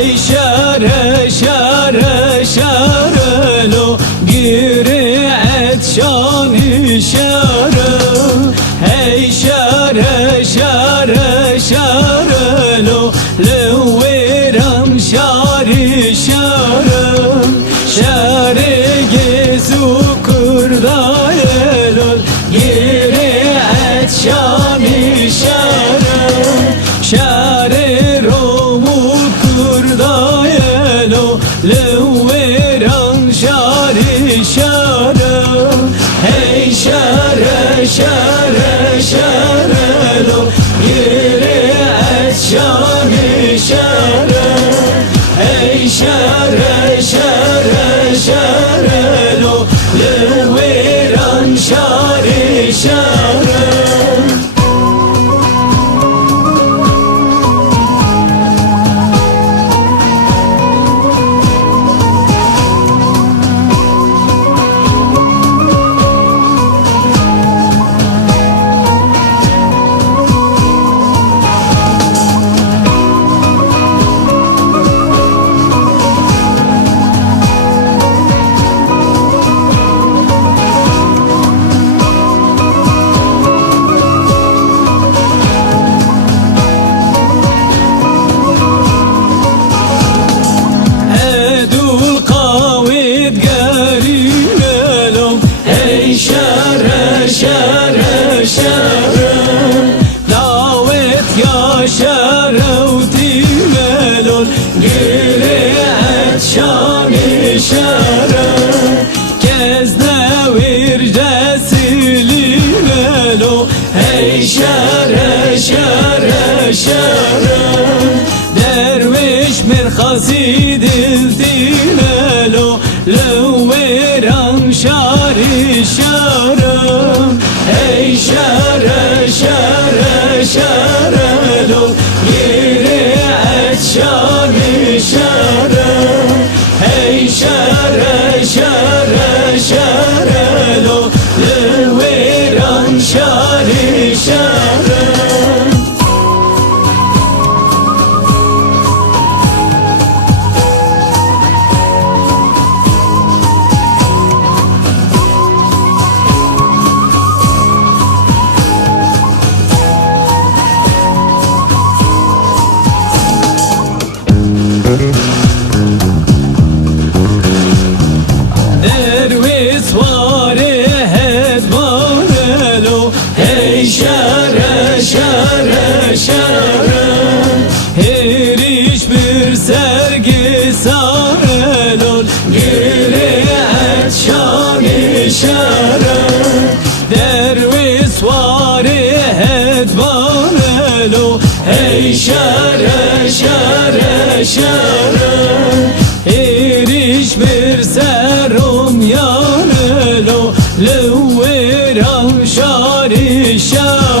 hey şare şare şare lo giri et şani şare hey şare şare şare lo leviram şari şare şare gezu kurdayelol giri et şani şare şare romu kurdayelo leviram şari şare hey şare şare şare lo giri et şani şare hey şare şare şare lo leviram şari şare şare şare şare davet ya şarevti melol giri et şani şare kezne vircesili melo hey şare şare şare derviş mirhasidilti melo leviram şari şare hey şare şare şare lo giri et şani şare hey şare şare şare lo leviram şari şare derviş vari hedvanelo hey şare şare şare her hiçbir sergi sarelol giri et şani şare derviş vari hedvanelo hey şare şare şare her hiçbir serum yanelo leviram şari şare